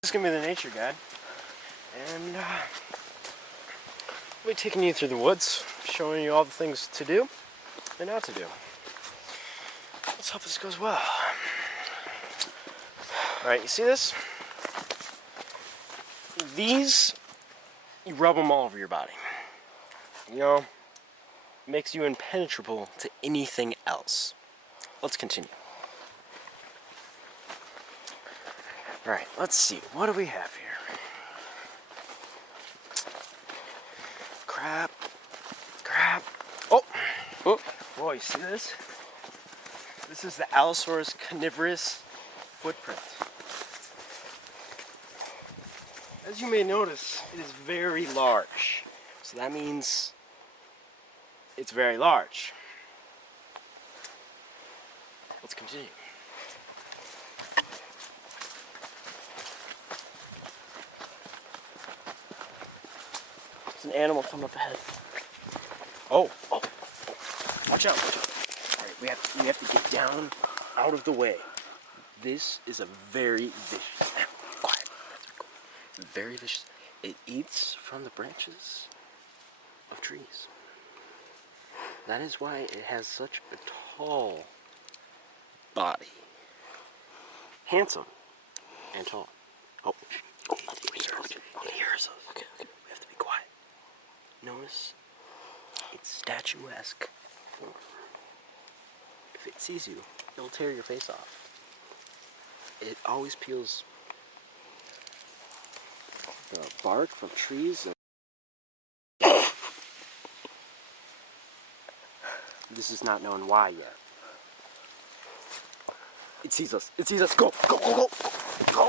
This is going to be the nature guide, and we'll be taking you through the woods, showing you all the things to do and not to do. Let's hope this goes well. Alright, you see this? These, you rub them all over your body. You know, makes you impenetrable to anything else. Let's continue. Alright, let's see. What do we have here? Crap. Oh! Boy, you see this? This is the Allosaurus carnivorus footprint. As you may notice, it is very large. So that means it's very large. Let's continue. There's an animal coming up ahead. Oh. Watch out. Alright, we have to get down out of the way. This is a very vicious animal. Quiet. Very vicious. It eats from the branches of trees. That is why it has such a tall body. Handsome and tall. Oh, he hears us. Okay, we have to be quiet. Notice its statuesque form. If it sees you, it'll tear your face off. It always peels the bark from trees. This is not known why yet. It sees us. Go. Oh, go.